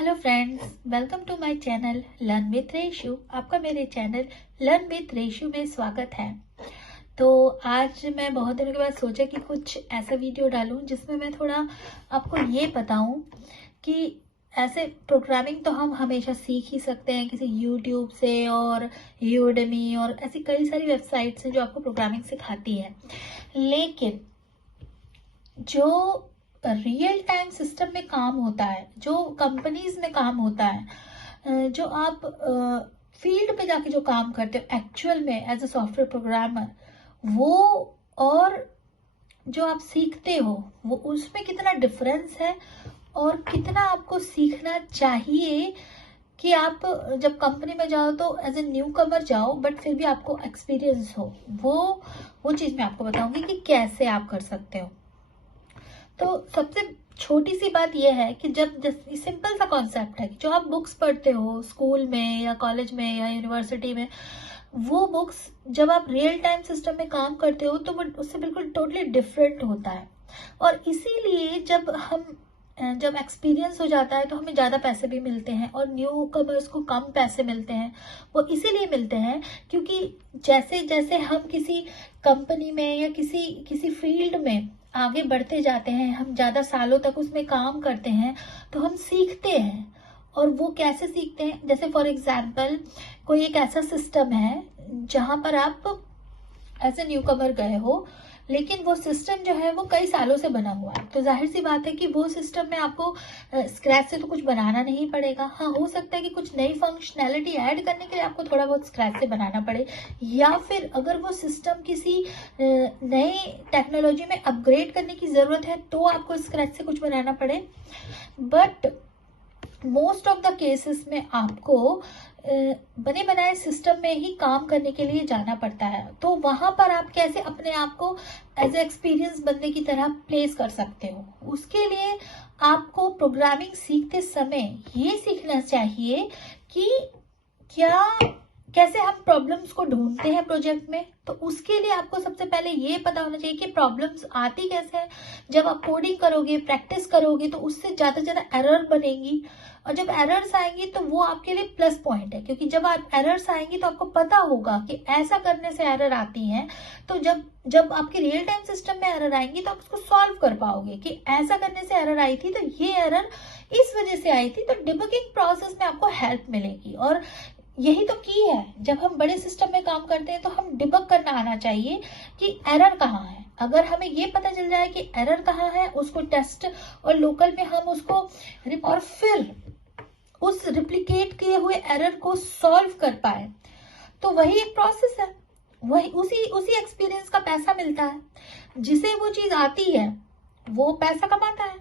Hello friends, welcome to my channel learn with Reshu. आपका मेरे channel learn with Reshu में स्वागत है। तो आज मैं बहुत दिनों के बाद सोचा कि कुछ ऐसा वीडियो डालूं जिसमें मैं थोड़ा आपको ये बताऊं कि ऐसे प्रोग्रामिंग तो हम हमेशा सीख ही सकते हैं किसी यूट्यूब से और यूडेमी और ऐसी कई सारी वेबसाइट्स हैं जो आपको प्रोग्रामिंग सिखाती है। लेकिन जो रियल टाइम सिस्टम में काम होता है, जो कंपनीज में काम होता है, जो आप फील्ड पे जाके जो काम करते हो एक्चुअल में एज अ सॉफ्टवेयर प्रोग्रामर, वो और जो आप सीखते हो वो उसमें कितना डिफरेंस है और कितना आपको सीखना चाहिए कि आप जब कंपनी में जाओ तो एज ए न्यू कमर जाओ बट फिर भी आपको एक्सपीरियंस हो। वो चीज मैं आपको बताऊंगी कि कैसे आप कर सकते हो। तो सबसे छोटी सी बात यह है कि जब सिंपल सा कॉन्सेप्ट है कि जो आप बुक्स पढ़ते हो स्कूल में या कॉलेज में या यूनिवर्सिटी में, वो बुक्स जब आप रियल टाइम सिस्टम में काम करते हो तो वो उससे बिल्कुल टोटली डिफरेंट होता है। और इसीलिए जब एक्सपीरियंस हो जाता है तो हमें ज्यादा पैसे भी मिलते हैं और न्यू कमर्स को कम पैसे मिलते हैं। वो इसीलिए मिलते हैं क्योंकि जैसे जैसे हम किसी कंपनी में या किसी फील्ड में आगे बढ़ते जाते हैं, हम ज्यादा सालों तक उसमें काम करते हैं तो हम सीखते हैं। और वो कैसे सीखते हैं, जैसे फॉर एग्जाम्पल कोई एक ऐसा सिस्टम है जहां पर आप एज ए न्यू कमर गए हो, लेकिन वो सिस्टम जो है वो कई सालों से बना हुआ है, तो जाहिर सी बात है कि वो सिस्टम में आपको स्क्रैच से तो कुछ बनाना नहीं पड़ेगा। हाँ, हो सकता है कि कुछ नई फंक्शनैलिटी ऐड करने के लिए आपको थोड़ा बहुत स्क्रैच से बनाना पड़े, या फिर अगर वो सिस्टम किसी नई टेक्नोलॉजी में अपग्रेड करने की जरूरत है तो आपको स्क्रैच से कुछ बनाना पड़े। But most of the cases में आपको बने बनाए सिस्टम में ही काम करने के लिए जाना पड़ता है। तो वहां पर आप कैसे अपने आप को एज ए एक्सपीरियंस बंदे की तरह प्लेस कर सकते हो, उसके लिए आपको प्रोग्रामिंग सीखते समय ये सीखना चाहिए कि कैसे हम प्रॉब्लम्स को ढूंढते हैं प्रोजेक्ट में। तो उसके लिए आपको सबसे पहले ये पता होना चाहिए कि प्रॉब्लम्स आती कैसे है। जब आप कोडिंग करोगे, प्रैक्टिस करोगे तो उससे ज्यादा ज्यादा एरर बनेगी, और जब एरर्स आएंगी तो वो आपके लिए प्लस पॉइंट है, क्योंकि जब आप एरर्स आएंगी तो आपको पता होगा कि ऐसा करने से एरर आती है। तो जब आपके रियल टाइम सिस्टम में एरर आएंगी तो आप उसको सॉल्व कर पाओगे कि ऐसा करने से एरर आई थी तो ये एरर इस वजह से आई थी। तो डिबगिंग प्रोसेस में आपको हेल्प मिलेगी। और यही तो की है, जब हम बड़े सिस्टम में काम करते हैं तो हम डिबग करना आना चाहिए कि एरर कहाँ है। अगर हमें ये पता चल जाए कि एरर कहाँ है, उसको टेस्ट और लोकल में हम उसको और फिर उस रिप्लिकेट किए हुए एरर को सॉल्व कर पाए, तो वही एक प्रोसेस है। वही उसी एक्सपीरियंस का पैसा मिलता है। जिसे वो चीज आती है वो पैसा कमाता है।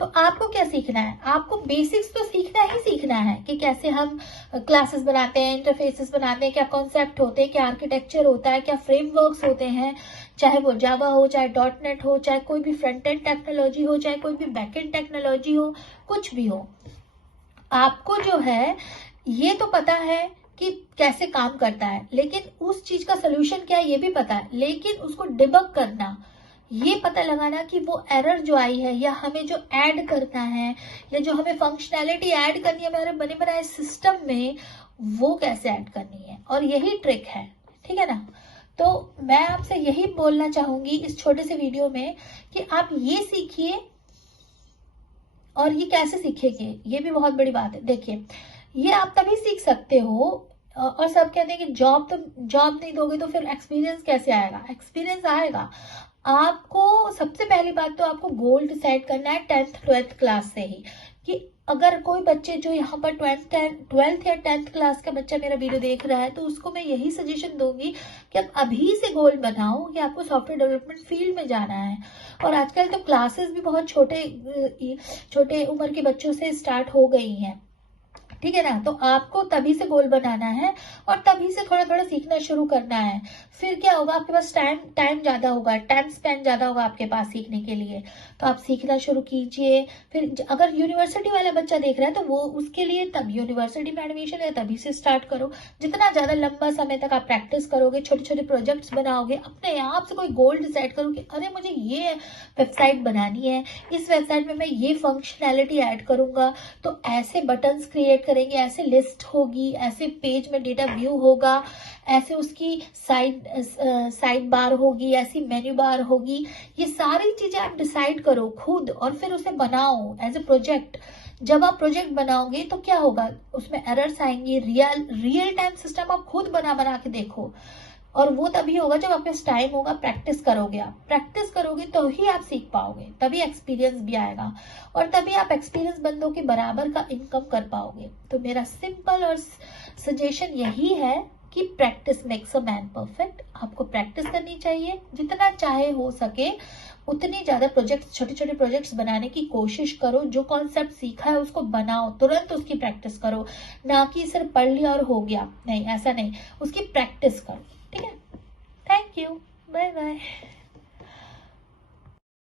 तो आपको क्या सीखना है, आपको बेसिक्स तो सीखना है कि कैसे हम क्लासेस बनाते हैं, इंटरफेसेस बनाते हैं, क्या कॉन्सेप्ट होते हैं, क्या आर्किटेक्चर होता है, क्या फ्रेमवर्क्स होते हैं, चाहे वो जावा हो, चाहे .NET हो, चाहे कोई भी फ्रंट एंड टेक्नोलॉजी हो, चाहे कोई भी बैक एंड टेक्नोलॉजी हो, कुछ भी हो। आपको जो है ये तो पता है कि कैसे काम करता है, लेकिन उस चीज का सोल्यूशन क्या है ये भी पता है। लेकिन उसको डिबग करना, ये पता लगाना कि वो एरर जो आई है या हमें जो ऐड करना है या जो हमें फंक्शनैलिटी ऐड करनी है हमारे बने बनाए सिस्टम में, वो कैसे ऐड करनी है, और यही ट्रिक है। ठीक है ना। तो मैं आपसे यही बोलना चाहूंगी इस छोटे से वीडियो में कि आप ये सीखिए। और ये कैसे सीखेंगे, ये भी बहुत बड़ी बात है। देखिए, ये आप तभी सीख सकते हो, और सब कहते हैं कि जॉब नहीं दोगे तो फिर एक्सपीरियंस कैसे आएगा। एक्सपीरियंस आएगा आपको, सबसे पहली बात तो आपको गोल डिसाइड करना है 10th 12th क्लास से ही, कि अगर कोई बच्चे जो यहाँ पर 12th या 10th क्लास का बच्चा मेरा वीडियो देख रहा है तो उसको मैं यही सजेशन दूंगी कि आप अभी से गोल बनाओ कि आपको सॉफ्टवेयर डेवलपमेंट फील्ड में जाना है। और आजकल तो क्लासेस भी बहुत छोटे उम्र के बच्चों से स्टार्ट हो गई हैं। ठीक है ना। तो आपको तभी से गोल बनाना है और तभी से थोड़ा थोड़ा सीखना शुरू करना है। फिर क्या होगा, आपके पास टाइम ज्यादा होगा, टाइम स्पेंड ज्यादा होगा आपके पास सीखने के लिए, तो आप सीखना शुरू कीजिए। फिर अगर यूनिवर्सिटी वाला बच्चा देख रहा है तो वो उसके लिए तब यूनिवर्सिटी में एडमिशन है, तभी से स्टार्ट करो। जितना ज्यादा लंबा समय तक आप प्रैक्टिस करोगे, छोटे छोटे प्रोजेक्ट्स बनाओगे, अपने आप से कोई गोल डिसाइड करो कि अरे मुझे ये वेबसाइट बनानी है, इस वेबसाइट में मैं ये फंक्शनैलिटी ऐड करूंगा, तो ऐसे बटन्स क्रिएट करेंगे, ऐसे लिस्ट होगी, ऐसे पेज में डेटा व्यू होगा, ऐसे उसकी साइड बार होगी, ऐसी मेन्यू बार होगी। ये सारी चीजें आप डिसाइड करो खुद और फिर उसे बनाओ एज ए प्रोजेक्ट। जब आप प्रोजेक्ट बनाओगे तो क्या होगा, उसमें एरर्स आएंगी, रियल टाइम सिस्टम आप खुद बना बना के देखो। और वो तभी होगा जब आपके पास टाइम होगा, प्रैक्टिस करोगे। आप प्रैक्टिस करोगे तो ही आप सीख पाओगे, तभी एक्सपीरियंस भी आएगा और तभी आप एक्सपीरियंस बंदों के बराबर का इनकम कर पाओगे। तो मेरा सिंपल और सजेशन यही है कि practice makes a man perfect. आपको प्रैक्टिस करनी चाहिए, जितना चाहे हो सके उतनी ज्यादा प्रोजेक्ट्स, छोटे छोटे प्रोजेक्ट्स बनाने की कोशिश करो। जो कॉन्सेप्ट सीखा है उसको बनाओ, तुरंत उसकी प्रैक्टिस करो, ना कि सिर्फ पढ़ लिया और हो गया, नहीं ऐसा नहीं, उसकी प्रैक्टिस करो। ठीक है, थैंक यू, बाय बाय।